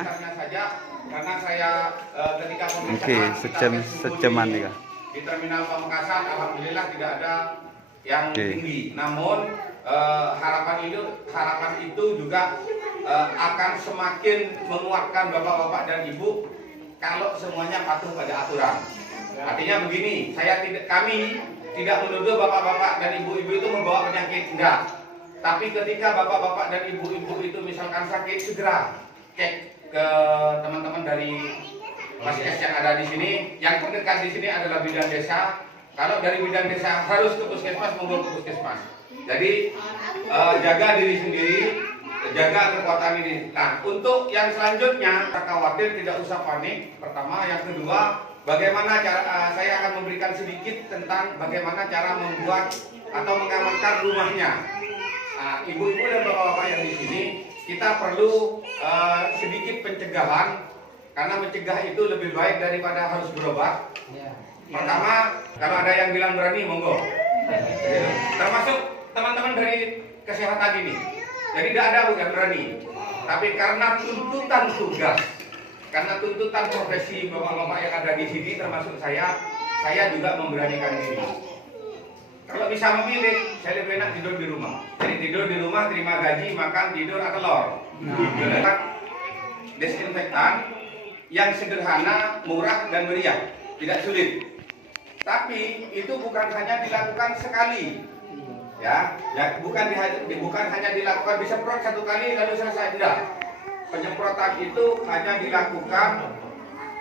Misalnya saja karena saya ketika Oke, sejaman ya. Di Terminal Pamekasan alhamdulillah tidak ada yang tinggi. Namun harapan itu juga akan semakin menguatkan bapak-bapak dan ibu kalau semuanya patuh pada aturan. Artinya begini, kami tidak menuduh bapak-bapak dan ibu-ibu itu membawa penyakit, enggak. Tapi ketika bapak-bapak dan ibu-ibu itu misalkan sakit, segera cek ke teman-teman dari Paskes yang ada di sini. Yang terdekat di sini adalah bidan desa. Kalau dari bidan desa harus ke puskesmas, monggo ke puskesmas. Jadi jaga diri sendiri, jaga kekuatan ini. Nah, untuk yang selanjutnya, khawatir tidak usah panik. Pertama, yang kedua, bagaimana cara saya akan memberikan sedikit tentang bagaimana cara membuat atau mengamankan rumahnya. Nah, ibu-ibu dan bapak-bapak yang di sini, kita perlu sedikit pencegahan karena mencegah itu lebih baik daripada harus berobat. Pertama, kalau ada yang bilang berani, monggo. Termasuk teman-teman dari kesehatan ini. Jadi tidak ada yang berani. Tapi karena tuntutan tugas, karena tuntutan profesi bapak-bapak yang ada di sini, termasuk saya juga memberanikan diri. Kalau bisa memilih, saya lebih enak tidur di rumah. Jadi tidur di rumah, terima gaji, makan, tidur, atau telur. Desinfektan yang sederhana, murah, dan meriah, tidak sulit. Tapi itu bukan hanya dilakukan sekali, ya bukan hanya dilakukan disemprot satu kali lalu selesai, tidak. Penyemprotan itu hanya dilakukan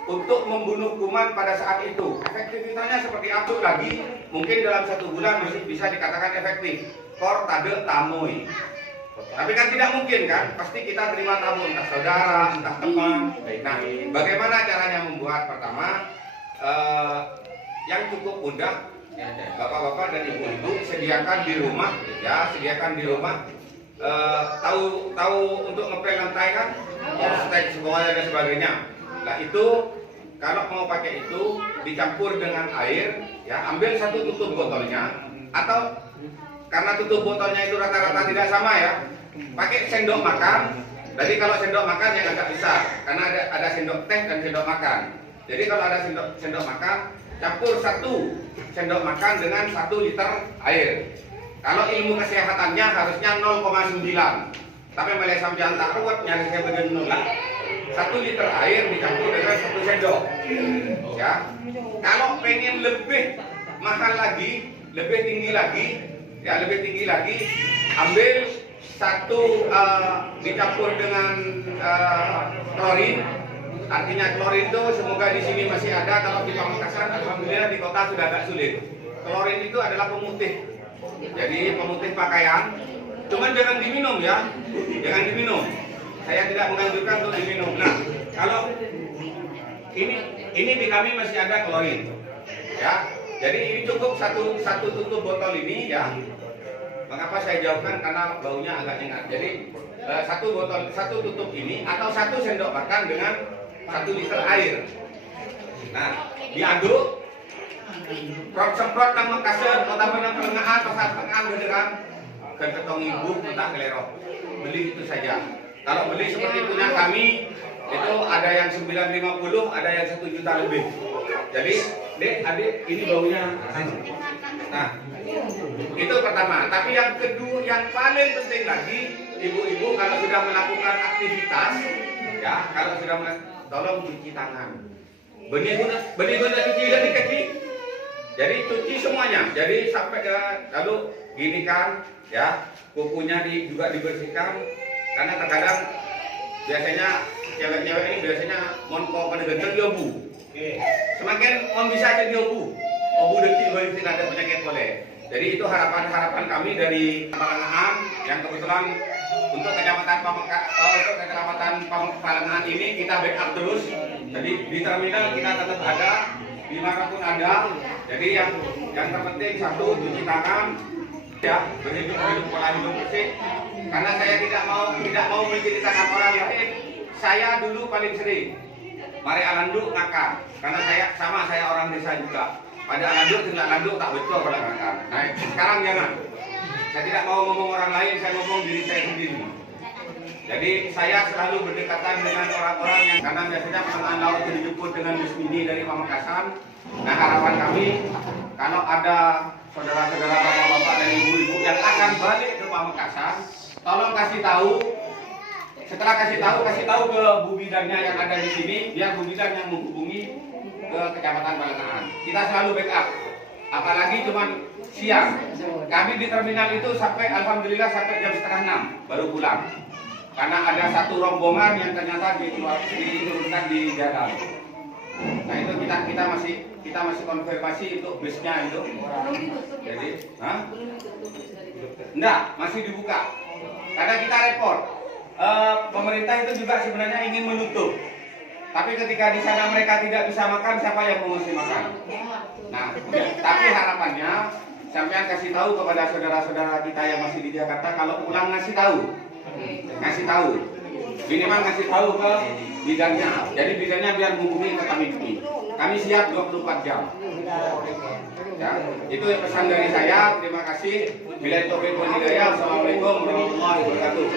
untuk membunuh kuman pada saat itu. Efektivitasnya seperti apa lagi? Mungkin dalam 1 bulan masih bisa dikatakan efektif. Kor tade tamui. Tapi kan tidak mungkin kan? Pasti kita terima tamu, entah saudara, entah teman. Nah, bagaimana caranya membuat? Pertama, yang cukup mudah, bapak-bapak dan ibu-ibu sediakan di rumah, ya sediakan di rumah. Tahu untuk ngepel lantai kan? Stek semuanya dan sebagainya. Nah itu kalau mau pakai itu dicampur dengan air, ya ambil satu tutup botolnya, atau karena tutup botolnya itu rata-rata tidak sama ya, pakai sendok makan. Jadi kalau sendok makan yang agak besar, karena ada sendok teh dan sendok makan. Jadi kalau ada sendok makan, campur 1 sendok makan dengan 1 liter air. Kalau ilmu kesehatannya harusnya 0,9. Tapi malah sampean tak kuat nyari saya bagian nolak. 1 liter air dicampur dengan 1 sendok. Ya. Kalau pengen lebih mahal lagi, lebih tinggi lagi, ambil 1 dicampur dengan klorin. Artinya klorin itu semoga di sini masih ada. Kalau di Pamekasan, alhamdulillah di kota sudah agak sulit. Klorin itu adalah pemutih. Jadi pemutih pakaian. Cuman jangan diminum ya, jangan diminum. Saya tidak menganjurkan untuk diminum. Nah, kalau ini di kami masih ada klorin, ya. Jadi ini cukup satu tutup botol ini ya. Mengapa saya jauhkan? Karena baunya agak nyengat. Jadi 1 tutup ini atau 1 sendok makan dengan 1 liter air. Nah, diaduk. Semprot nang kasar, atau nang pelengahan, pasar pelengahan beneran. Kan ketong ibu entah kelerok. Beli itu saja. Kalau beli seperti punya kami itu ada yang 950, ada yang 1 juta lebih. Jadi, Dek, adik, ini baunya. Nah, itu pertama. Tapi yang kedua, yang paling penting lagi, ibu-ibu kalau sudah melakukan aktivitas, ya, tolong cuci tangan. Benih-benih cuci dari kaki. Jadi cuci semuanya. Jadi sampai lalu gini kan, ya, kukunya juga dibersihkan. Karena terkadang biasanya cewek-cewek ini biasanya monko pada gendeng diobu. Semakin bisa jadi obu detik tidak ada penyakit boleh. Jadi itu harapan kami dari Palengahan yang kebetulan untuk kecamatan Palengahan ini kita backup terus. Jadi di terminal kita tetap ada, di mana pun ada. Jadi yang terpenting 1 cuci tangan, ya, berhidup pola hidup bersih. Karena saya tidak mau menceritakan orang lain. Saya dulu paling sering mari alandu ngakak. Karena saya orang desa juga. Pada alandu tidak alandu tak betul pada ngakak. Nah, sekarang jangan. Saya tidak mau ngomong orang lain, saya ngomong diri saya sendiri. Jadi saya selalu berdekatan dengan orang-orang yang karena biasanya pertengahan laut itu dijemput dengan bus mini dari Pamekasan. Nah harapan kami kalau ada saudara-saudara bapak-bapak dan ibu-ibu yang akan balik ke Pamekasan, tolong kasih tahu. Setelah kasih tahu ke Bu Bidannya yang ada di sini, biar Bu Bidan yang menghubungi ke Kecamatan Balengaan. Kita selalu backup. Apalagi cuman siang. Kami di terminal itu sampai alhamdulillah sampai jam setengah 6 baru pulang. Karena ada satu rombongan yang ternyata diturunkan di jalan. Nah itu kita masih konfirmasi untuk busnya itu. Jadi, enggak, masih dibuka. Karena kita report. Pemerintah itu juga sebenarnya ingin menutup. Tapi ketika di sana mereka tidak bisa makan, siapa yang mau ngasih makan? Nah, tapi harapannya sampean kasih tahu kepada saudara-saudara kita yang masih di Jakarta kalau pulang ngasih tahu. Minimal ngasih tahu ke bidannya. Jadi bidannya biar menghubungi ke kami. Kami siap 24 jam. Ya, itu pesan dari saya. Terima kasih. Bila itu Assalamualaikum warahmatullahi wabarakatuh.